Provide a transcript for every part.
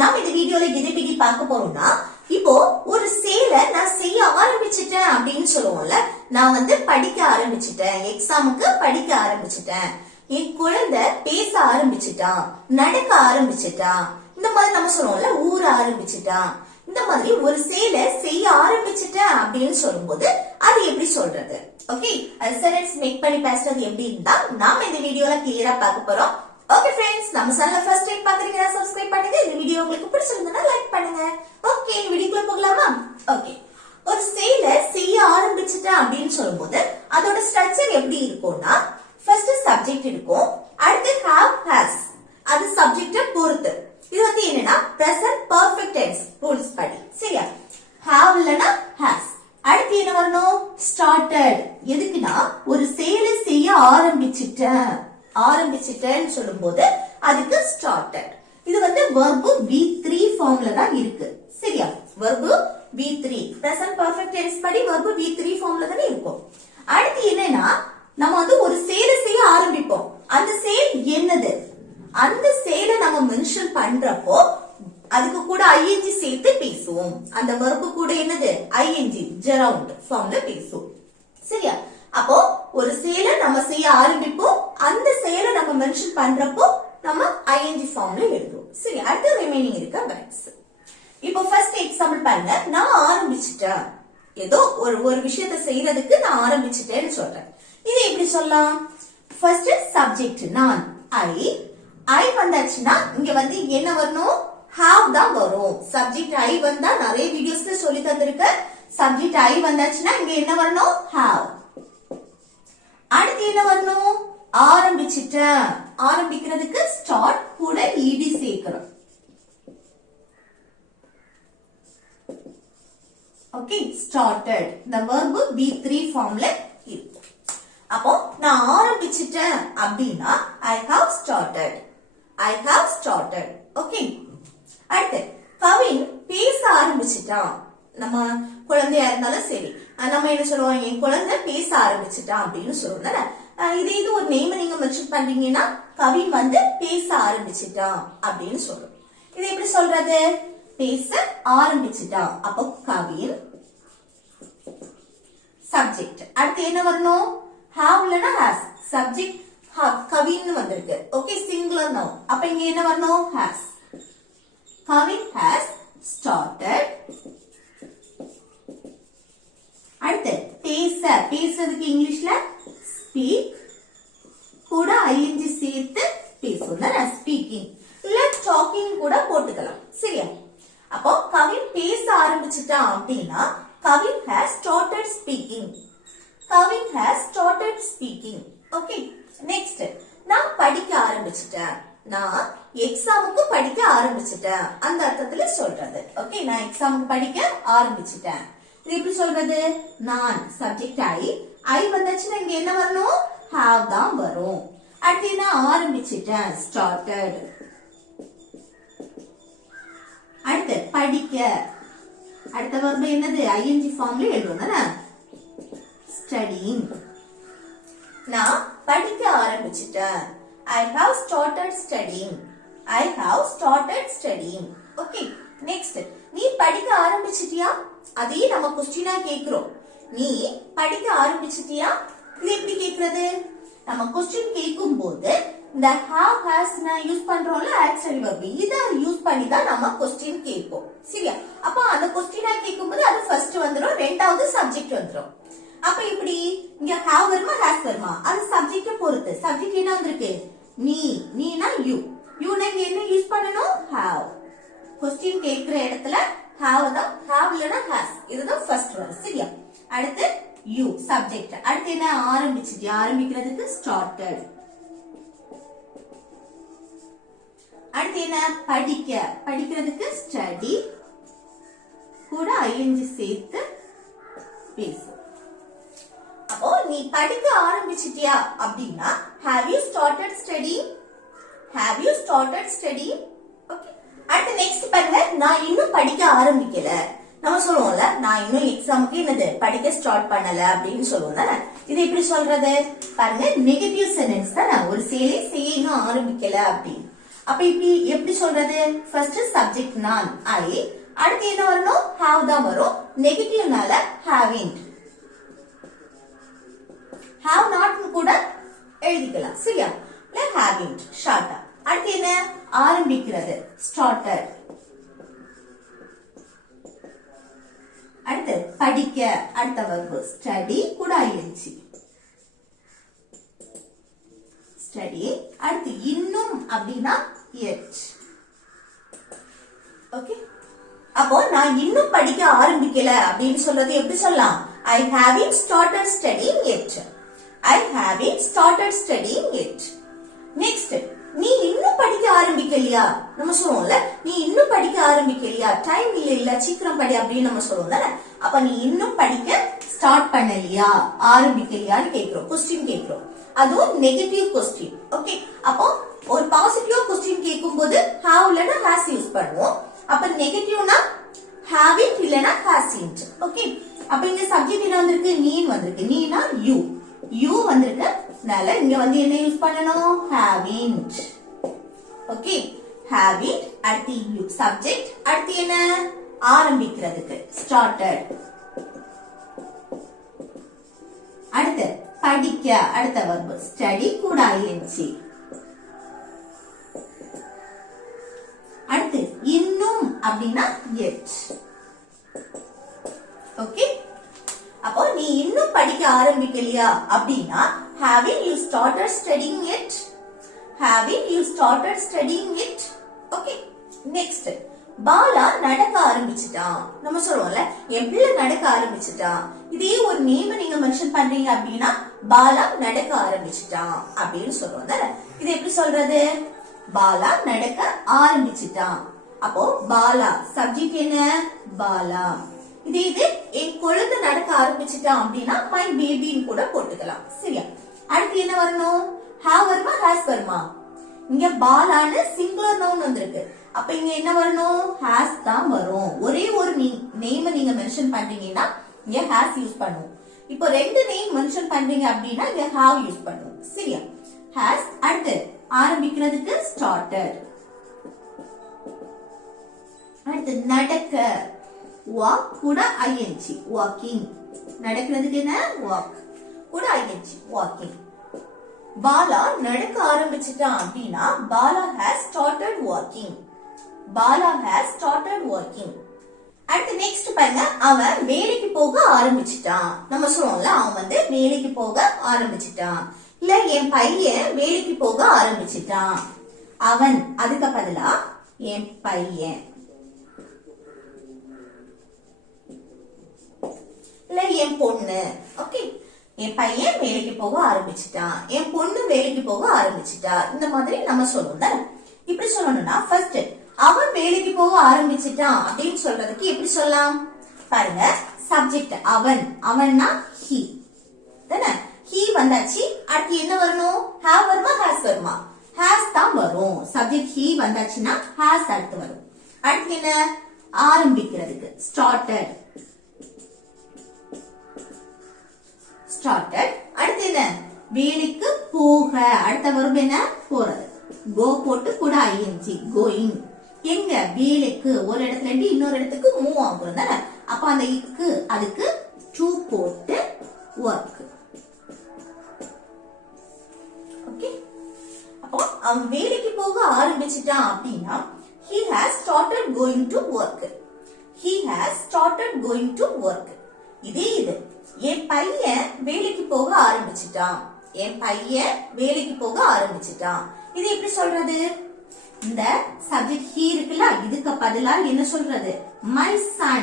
நாம இந்த வீடியோல எதை பத்தி பார்க்க போறோம்னா, இப்போ ஒரு செயலை நான் செய்ய ஆரம்பிச்சிட்டேன் அப்படின்னு சொல்லுவோம்ல. நான் படிக்க ஆரம்பிச்சிட்டேன், எக்ஸாமுக்கு படிக்க ஆரம்பிச்சிட்டேன், என் குழந்தை பேச ஆரம்பிச்சிட்டான், நடக்க ஆரம்பிச்சிட்டான், இந்த மாதிரி நம்ம சொல்லுவோம்ல, ஊற ஆரம்பிச்சிட்டான். இந்த மாதிரி ஒரு செயலை செய்ய ஆரம்பிச்சிட்டேன் அப்படின்னு சொல்லும்போது அது எப்படி சொல்றது? ஓகே, சென்டென்ஸ் மேக் பண்ணி பேசுறது எப்படின்னு தான் நாம இந்த வீடியோல கிளியரா பார்க்க போறோம். ஓகே फ्रेंड्स, நம்ம சேனலை ஃபர்ஸ்ட் டைம் பாக்குறீங்கன்னா சப்ஸ்கிரைப் பண்ணுங்க. இந்த வீடியோ உங்களுக்கு பிடிச்சிருந்தா லைக் பண்ணுங்க. ஓகே, வீடியோக்குள்ள போகலாமா? ஓகே, ஒரு செயலை செய்ய ஆரம்பிச்சிட்டேன் அப்படின்னு சொல்லும்போது அதோட ஸ்ட்ரக்சர் எப்படி இருக்கும்னா, ஃபர்ஸ்ட் சப்ஜெக்ட் இருக்கும், அடுத்து have has, அது சப்ஜெக்ட பொறுத்து. இது என்னன்னா present perfect tense ரூல்ஸ் படி. சரியா? have இல்லனா has. அடுத்து என்ன வரணும்? started. எதுக்குன்னா ஒரு செயலை செய்ய ஆரம்பிச்சிட்டேன்னு சொல்லும்போது அதுக்கு started. இது verb V3 ஃபார்ம்ல தான் இருக்கு. சரியா? verb V3 present perfect tense படி verb V3 ஃபார்ம்ல தான் இருக்கும். அடுத்து என்னன்னா, நம்ம ஒரு செயலை செய்ய ஆரம்பிப்போம். அந்த செயல் என்னது? அந்த செயலை நம்ம மென்ஷன் பண்றப்போ அதுக்கு கூட ing சேர்த்து பேசுவோம். அந்த verb கூட என்னது? ing gerund ஃபார்ம்ல பேசுவோம். சரியா? அப்போ ஒரு செயலை நம்ம செய்ய ஆரம்பிப்போம், அந்த செயலை நம்ம மென்ஷன் பண்றப்போ நம்ம ing ஃபார்ம்ல எழுதுவோம். சரி, அடுத்து ரிமைனிங் இருக்க verbs. இப்போ ஃபர்ஸ்ட் எக்ஸாம்பிள் பாருங்க. நான் ஆரம்பிச்சிட்டேன், ஏதோ ஒரு விஷயத்தை செய்யறதுக்கு நான் ஆரம்பிச்சிட்டேன்னு சொல்றேன். இது எப்படி சொல்லலாம்? ஃபர்ஸ்ட் சப்ஜெக்ட் நான், ஐ வந்தாச்சுன்னா இங்க என்ன வரணும்? have தான் வரும். சப்ஜெக்ட் ஐ வந்தா நிறைய வீடியோஸ்ல சொல்லி தந்திருக்க. சப்ஜெக்ட் ஐ வந்தாச்சுன்னா இங்க என்ன வரணும்? have. அடுத்து என்ன வரணும்? ஆரம்பிச்சிட்டேன், ஆரம்பிக்கிறதுக்கு ஸ்டார்ட் கூட ed சேர்க்கிறோம். Okay, started. the verb V3 ஃபார்ம்ல இருக்கு. அப்போ நான் ஆரம்பிச்சிட்டேன் அப்படின்னா I have started. ஓகே, அடுத்து கவின் பேச ஆரம்பிச்சிட்டான். நம்ம குழந்தையா இருந்தாலும் சரி, நம்ம என்ன சொல்லுவோம்? என் குழந்தை பேச ஆரம்பிச்சிட்டான் அப்படின்னு சொல்லுவோம். இது ஒரு நேம் நீங்க மென்ஷன் பண்றீங்கன்னா கவின் பேச ஆரம்பிச்சிட்டான் அப்படின்னு சொல்றோம். இது எப்படி சொல்றது? பேச ஆரம்பிச்சிட்டான். அப்போ கவின் சப்ஜெக்ட். அடுத்து என்ன வரணும்? have இல்லனா has. சப்ஜெக்ட் கவின் வந்திருக்கு. Okay, singular noun. அப்ப இங்க என்ன வரணும்? has. Kavin has started. அடுத்து பேசுறதுக்கு இங்கிலீஷ்ல speak கூட ing சேர்த்து பேசுவோம். ஸ்பீக்கிங் இல்ல டாக்கிங் கூட போட்டுக்கலாம். சரியா? அப்போ கவின் பேச ஆரம்பிச்சிட்டான் அப்படின்னா Kavin has started speaking. Kavin has started speaking. Okay, next நான் படிக்க ஆரம்பிச்சிட்டேன். நான் எக்ஸாமுக்கு படிக்க ஆரம்பிச்சிட்டேன் அந்த அர்த்தத்துல சொல்றது. ஓகே, நான் எக்ஸாமுக்கு படிக்க ஆரம்பிச்சிட்டேன். இது எப்படி சொல்றது? நான் சப்ஜெக்ட் ஐ வந்தாச்சுன்னா இங்க என்ன வரணும்? have தான் வரும். அடுத்து நான் ஆரம்பிச்சிட்டேன், started. அடுத்து படிக்க, அடுத்த verb என்னது? ing ஃபார்ம்ல எழுதுவோம். studying. நான் படிக்க ஆரம்பிச்சிட்டேன். I have started studying. Okay, next நீ படிக்க ஆரம்பிச்சிட்டியா? அதே நம்ம क्वेश्चनா கேக்குறோம். நீ படிக்க ஆரம்பிச்சிட்டியா? இது எப்படி கேக்குறது? நம்ம क्वेश्चन கேக்கும்போது இந்த have has நான் யூஸ் பண்றோம்ல, ஆக்சிலரி verb, இத யூஸ் பண்ணி தான் நம்ம क्वेश्चन கேட்போம். சரியா? அப்ப அந்த क्वेश्चनா கேக்கும்போது அது ஃபர்ஸ்ட் வந்துரும், ரெண்டாவது சப்ஜெக்ட் வந்துரும். அப்ப இப்படி இங்க have வருமா has வருமா? அது சப்ஜெக்ட பொறுத்து. சப்ஜெக்ட் என்ன வந்திருக்கு? நீனா you. யூனா இங்க என்ன யூஸ் பண்ணனும்? have. क्वेश्चन கேக்குற இடத்துல have தான், have இல்லனா has. இதுதான் ஃபர்ஸ்ட் வரும். சரியா? அடுத்து you சப்ஜெக்ட். அடுத்து என்ன? ஆரம்பிச்சிட்டு, ஆரம்பிக்கிறதுக்கு started. அடுத்து என்ன? படிக்கிறதுக்கு study கூட ing சேர்த்து பேசு. அப்போ நீ படிக்க ஆரம்பிச்சிட்டியா அப்படின்னா have you started studying? Okay, அடுத்து நெக்ஸ்ட் பாருங்க. நான் இன்னும் படிக்க ஆரம்பிக்கல. நம்ம சொல்லுவோம்ல, நான் இன்னும் எக்ஸாமுக்கு என்னது படிக்க ஸ்டார்ட் பண்ணல அப்படின்னு சொல்லுவோம். இது எப்படி சொல்றது? பாருங்க, நெகட்டிவ் சென்டென்ஸ் தானே. ஒரு செயலை செய்ய இன்னும் ஆரம்பிக்கல அப்படின்னு. அப்ப இப்படி எப்படி சொல்றது? ஃபர்ஸ்ட் சப்ஜெக்ட் நான் ஐ, அடுத்து என்ன வரணும்? have தான் வரும். நெகட்டிவ்னால haven't. have not கூட எழுதிக்கலாம். சரியா? இல்ல haven't ஷார்ட்டா. அடுத்து என்ன? ஆரம்பிக்கிறது started. அடுத்து படிக்க, அடுத்த verb study கூட ஆயிடுச்சு. study. அடுத்து இன்னும் அப்படின்னா yet. ஓகே, அப்போ நான் இன்னும் படிக்க ஆரம்பிக்கல அப்படின்னு சொல்றது எப்படி சொல்லலாம்? I haven't started studying yet. I haven't started studying yet. Next, நீ இன்னும் படிக்க ஆரம்பிக்கலையா? நம்ம சொல்லுவோம்ல, நீ இன்னும் படிக்க ஆரம்பிக்கலையா, டைம் இல்ல சீக்கிரம் படி அப்படின்னு நம்ம சொல்லுவோம்ல. அப்ப நீ இன்னும் படிக்க ஸ்டார்ட் பண்ணலையா, ஆரம்பிக்கலையான்னு கேக்குறோம், கொஸ்டின் கேக்குறோம். அதுவும் நெகட்டிவ் கொஸ்டின். ஓகே, அப்போ ஒரு பாசிட்டிவ் கொஸ்டின் கேட்கும் போது have இல்லனா has யூஸ் பண்ணுவோம். அப்ப நெகட்டிவ்னா haven't இல்லனா hasn't. ஓகே, அப்ப இங்க சப்ஜெக்ட் என்ன வந்திருக்கு? நீன் வந்திருக்கு. நீனா you. you வந்திருக்கனால இங்க வந்து என்ன யூஸ் பண்ணணும்? haven't. ஓகே, haven't அடுத்து you சப்ஜெக்ட், அடுத்து என்ன? ஆரம்பிக்கிறதுக்கு started. அடுத்து படிக்க, அடுத்த verb study கூட ing. அடுத்து இன்னும் அப்படின்னா yet. ஓகே, அப்போ நீ இன்னும் படிக்க ஆரம்பிக்கலையா அப்படின்னா haven't you started studying yet? haven't you started studying yet? Okay, next Bala நடக்க ஆரம்பிச்சிட்டான். நம்ம சொல்லுவோம்ல, என் பிள்ளை நடக்க ஆரம்பிச்சிட்டான். இதே ஒரு நேம் நீங்க மென்ஷன் பண்றீங்க அப்படின்னா பாலா நடக்க ஆரம்பிச்சிட்டான் அப்படின்னு சொல்லுவோம் தானே. இது எப்படி சொல்றது? பாலா நடக்க ஆரம்பிச்சிட்டான். அப்போ பாலா சப்ஜெக்ட் என்ன? பாலா. இது என் குழந்தை நடக்க ஆரம்பிச்சிட்டான் அப்படின்னா மை பேபின்னு கூட போட்டுக்கலாம். சரியா? அடுத்து என்ன வரணும்? have வருமா has வருமா? இங்க பாலான்னு சிங்குலர் நவுன் வந்திருக்கு. அப்ப இங்க என்ன வரணும்? has தான் வரும். ஒரே ஒரு நேம் நீங்க மென்ஷன் பண்றீங்கன்னா இங்க has யூஸ் பண்ணுவோம். இப்போ ரெண்டு நேம் மென்ஷன் பண்றீங்க அப்படின்னா இங்க have யூஸ் பண்ணுவோம். சரியா? has. அடுத்து ஆரம்பிக்கிறதுக்கு started. அடுத்து நடக்க, walk கூட ing, walking. நடக்கிறதுக்கு என்ன? walk கூட ing, walking. பாலா நடக்க ஆரம்பிச்சிட்டான் அப்படின்னா Bala has started walking. Bala has started walking. அடுத்து நெக்ஸ்ட் பாருங்க, அவன் வேலைக்கு போக ஆரம்பிச்சிட்டான். நம்ம சொல்லுவோம்ல, அவன் வந்து வேலைக்கு போக ஆரம்பிச்சிட்டான். இல்ல என் பையன் வேலைக்கு போக ஆரம்பிச்சிட்டான். அவன் அதுக்கு பதிலா என் பையன், இல்ல என் பொண்ணு. ஓகே, என் பையன் வேலைக்கு போக ஆரம்பிச்சிட்டான், என் பொண்ணு வேலைக்கு போக ஆரம்பிச்சிட்டா. இந்த மாதிரி நம்ம சொல்லுவோம் தானே. இப்படி சொல்லணும்னா ஃபர்ஸ்ட் அவன் வேலைக்கு போக ஆரம்பிச்சிட்டான் அப்படின்னு சொல்றதுக்கு எப்படி சொல்லலாம்? பாருங்க, சப்ஜெக்ட் அவன், அவன்னா he தானே. he வந்தாச்சு. அடுத்து என்ன வரணும்? have வருமா has வருமா? has தான் வரும். சப்ஜெக்ட் he வந்தாச்சுன்னா has அடுத்து வரும். அடுத்து என்ன? ஆரம்பிக்கிறதுக்கு started. started. அடுத்து என்ன? வேலைக்கு போக, அடுத்த verb என்ன? போறது. go போட்டு கூட ing, going. எங்க? வேலைக்கு ஒரு இடத்துல இருந்து இன்னொரு இடத்துக்கு மூவ் ஆகுறோம் தானே. அப்ப அந்த இக்கு அதுக்கு to போட்டு work. ஓகே, அப்போ அவன் வேலைக்கு போக ஆரம்பிச்சிட்டான் அப்படின்னா he has started going to work. he has started going to work. இது என் பையன் வேலைக்கு போக ஆரம்பிச்சிட்டான். என் பையன் வேலைக்கு போக ஆரம்பிச்சிட்டான். இது எப்படி சொல்றது? இந்த சப்ஜெக்ட் he இருக்குல்ல, இதுக்கு பதிலா என்ன சொல்றது? my son.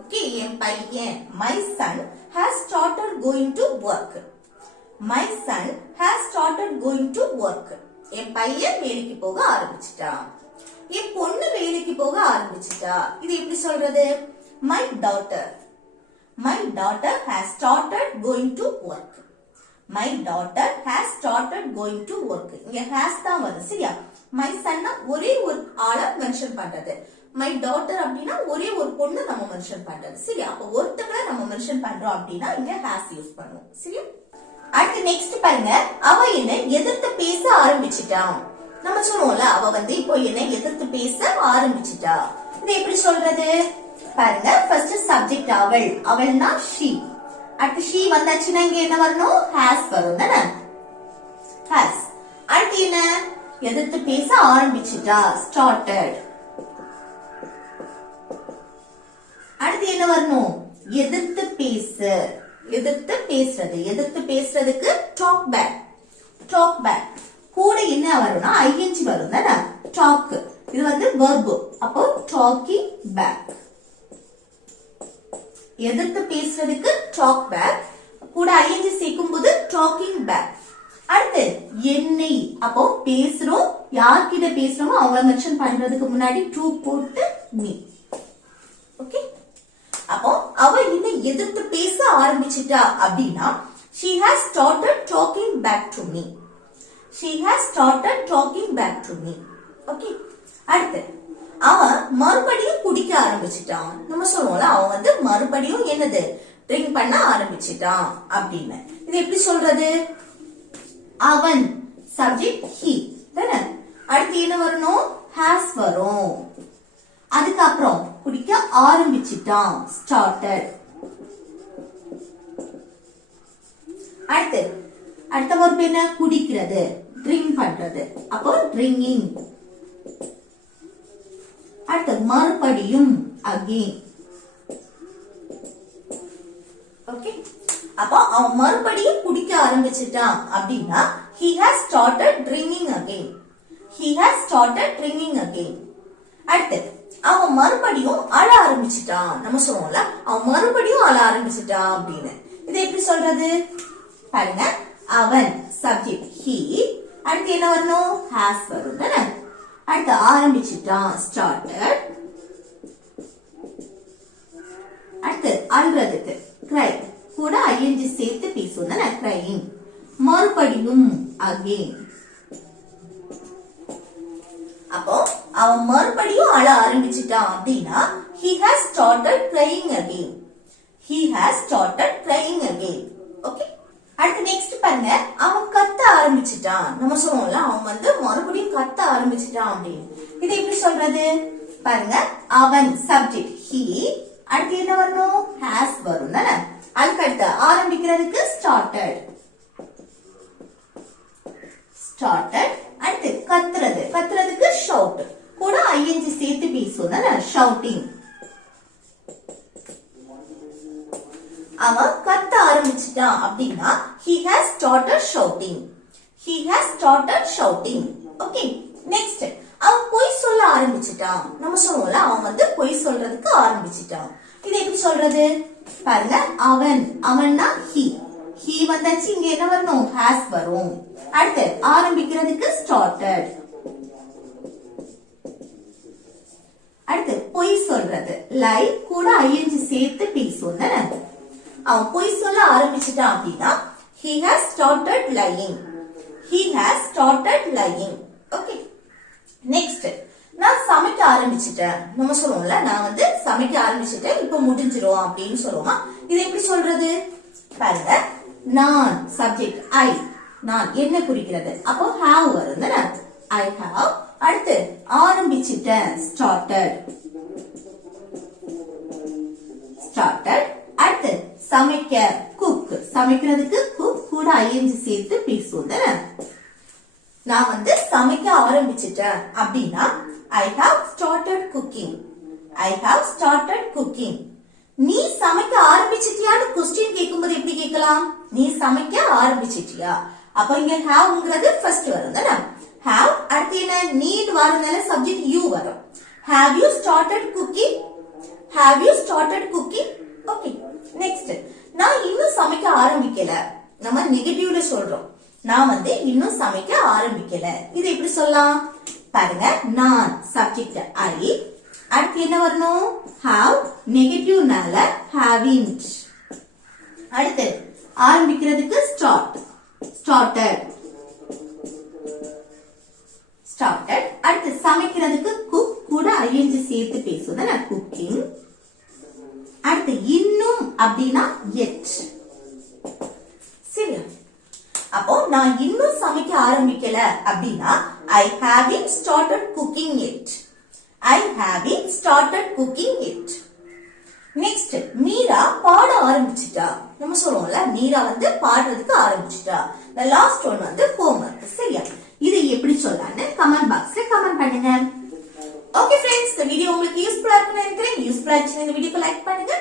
ஓகே, என் பையன் my son has started going to work. my son has started going to work. என் பையன் வேலைக்கு போக ஆரம்பிச்சிட்டான். என் பொண்ணு வேலைக்கு போக ஆரம்பிச்சிட்டா. இது எப்படி சொல்றது? my daughter. my daughter has started going to work. my daughter has started going to work. இங்க has தான் வரும். சரியா? my son ஒரே ஒரு ஆளை மென்ஷன் பண்றது. my daughter அப்படின்னா ஒரே ஒரு பொண்ணு நம்ம மென்ஷன் பண்றது. சரியா? அப்ப ஒருத்தங்களை நம்ம மென்ஷன் பண்றோம் அப்படின்னா இங்க has யூஸ் பண்ணுவோம். சரியா? அடுத்து நெக்ஸ்ட் பாருங்க, அவ என்ன எதிர்த்து பேச ஆரம்பிச்சிட்டான். நம்ம சொல்லுவோம்ல அவ இப்போ என்ன எதிர்த்து பேச ஆரம்பிச்சிட்டா. இது எப்படி சொல்றது பாருங்க. ஃபர்ஸ்ட் சப்ஜெக்ட் அவள், அவள்னா she. அடுத்து she வந்தாச்சுன்னா இங்க என்ன வரணும் has வரும் தானே. has. அடுத்து என்ன எதிர்த்து பேச ஆரம்பிச்சிட்டா started. அடுத்து என்ன வரணும் எதிர்த்து பேச, எதிர்த்து பேசுறது, எதிர்த்து பேசுறதுக்கு talk back. talk back கூட என்ன வரும்னா ing வரும் தானே. talk இது verb. அப்போ talking back. எதிர்த்து பேசுறதுக்கு talk back கூட ing சேர்க்கும்போது talking back. அடுத்து என்னை, அப்போ பேசுறோம் யார்கிட்ட பேசுறோமோ அவங்கள மென்ஷன் பண்றதுக்கு முன்னாடி to போட்டு me. ஓகே. அப்போ அவ என்ன எதிர்த்து பேச ஆரம்பிச்சிட்டா அப்படின்னா she has started talking back to me. she has started talking back to me. Okay. அடுத்து அவன் மறுபடியும் குடிக்க ஆரம்பிச்சிட்டான். நம்ம சொல்லுவோம்ல அவன் மறுபடியும் என்னது ட்ரிங்க் பண்ண ஆரம்பிச்சிட்டான் அப்படின்னு. இது எப்படி சொல்றது அவன் சப்ஜெக்ட் he தானே. அடுத்து என்ன வரணும் has வரும். அதுக்கப்புறம் குடிக்க ஆரம்பிச்சிட்டான் started. அடுத்து அடுத்த verb என்ன குடிக்கிறது ட்ரிங்க் பண்றது. அப்போ drinking. அடுத்து மறுபடியும் again. ஓகே. அப்போ அவன் மறுபடியும் குடிக்க ஆரம்பிச்சிட்டான் அப்படின்னா he has started drinking again. he has started drinking again. அடுத்து அவன் மறுபடியும் அழ ஆரம்பிச்சிட்டான். நம்ம சொல்லுவோம்ல அவன் மறுபடியும் அழ ஆரம்பிச்சிட்டான் அப்படின்னு. இது எப்படி சொல்றது பாருங்க. அவன் சப்ஜெக்ட் he. அடுத்து என்ன வரணும் has வரும் தானே. அடுத்து ஆரம்பிச்சிட்டான் started. அடுத்து அழுறதுக்கு cry கூட ing சேர்த்து பேசுவோம் தானே crying. மறுபடியும் again. அப்போ அவன் மறுபடியும் அழ ஆரம்பிச்சிட்டான் அப்படின்னா he has started crying again. he has started crying again. Okay. அடுத்து நெக்ஸ்ட் பாருங்க. அவன் கத்த ஆரம்பிச்சிட்டான். நம்ம சொல்லுவோம்ல அவன் மறுபடியும் கத்த ஆரம்பிச்சிட்டான் அப்படின்னு. இது எப்படி சொல்றது பாருங்க. அவன் சப்ஜெக்ட் he. அடுத்து என்ன வரணும் has வரும் தானே. அதுக்கு அடுத்து ஆரம்பிக்கிறதுக்கு started. started. அடுத்து கத்துறது, கத்துறதுக்கு shout கூட ing சேர்த்து பேசுவோம் தானே shouting. அவன் கத்த ஆரம்பிச்சிட்டான் அப்படின்னா he has started shouting. he has started shouting. Okay. Next அவன் பொய் சொல்ல ஆரம்பிச்சிட்டான். நம்ம சொல்லுவோம்ல அவன் பொய் சொல்றதுக்கு ஆரம்பிச்சிட்டான். இது எப்படி சொல்றது பாருங்க. அவன், அவன்னா he. he வந்தாச்சு இங்க என்ன வரணும் has வரும். அடுத்து ஆரம்பிக்கிறதுக்கு started. அடுத்து பொய் சொல்றது lie கூட ing சேர்த்து பேசுவோம் தானே. அவன் பொய் சொல்ல ஆரம்பிச்சிட்டான் அப்படின்னா he has started lying. he has started lying. Okay. Next நான் சமைக்க ஆரம்பிச்சிட்டேன். நம்ம சொல்லுவோம்ல நான் சமைக்க ஆரம்பிச்சிட்டேன் இப்ப முடிஞ்சிரும் அப்படின்னு சொல்லுவோமா. இது எப்படி சொல்றது பாருங்க. நான் சப்ஜெக்ட் I. நான் என்ன குறிக்கிறது அப்போ have வரும் தானே. I have. அடுத்து ஆரம்பிச்சிட்டேன் started. started. அடுத்து சமைக்க cook. சமைக்கிறதுக்கு cook கூட ing சேர்த்து பேசுவோம் தானே. நான் சமைக்க ஆரம்பிச்சிட்டேன் அப்படின்னா I have started cooking. I have started cooking. நீ சமைக்க ஆரம்பிச்சிட்டியான்னு क्वेश्चन கேட்கும்போது எப்படி கேட்கலாம் நீ சமைக்க ஆரம்பிச்சிட்டியா. அப்ப இங்க haveங்கிறது ஃபர்ஸ்ட் வரும் தானே. have. அடுத்து என்ன need வரதுனால சப்ஜெக்ட் you வரும். have you started cooking? have you started cooking? Okay. Next நான் இன்னும் சமைக்க ஆரம்பிக்கல. நம்ம நெகட்டிவ்ல சொல்றோம். நான் இன்னும் சமைக்க ஆரம்பிக்கல. இது எப்படி சொல்லலாம் பாருங்க. நான் சப்ஜெக்ட் I. அடுத்து என்ன வரணும் have. நெகட்டிவ்னால haven't. அடுத்து ஆரம்பிக்கிறதுக்கு start. started. started. அடுத்து சமைக்கிறதுக்கு cook கூட ing சேர்த்து பேசுவோம் cooking. அடுத்து இன்னும் அப்படின்னா yet. சரி. அப்போ நான் இன்னும் சமைக்க ஆரம்பிக்கல அப்படின்னா I haven't started cooking yet. I haven't started cooking yet. Next, Meera பாட ஆரம்பிச்சிட்டா. நம்ம சொல்றோம்ல மீரா வந்து பாடுறதுக்கு ஆரம்பிச்சிட்டா. The last one வந்து homework. சரியா? இது எப்படி சொல்லலாம்னு கமெண்ட் பாக்ஸ்ல கமெண்ட் பண்ணுங்க. ஓகே फ्रेंड्स, இந்த வீடியோ உங்களுக்கு யூஸ்ஃபுல்லா இருக்கும்னு நினைக்கிறேன். யூஸ்ஃபுல்லா இருந்துச்சுன்னா இந்த வீடியோக்கு லைக் பண்ணுங்க.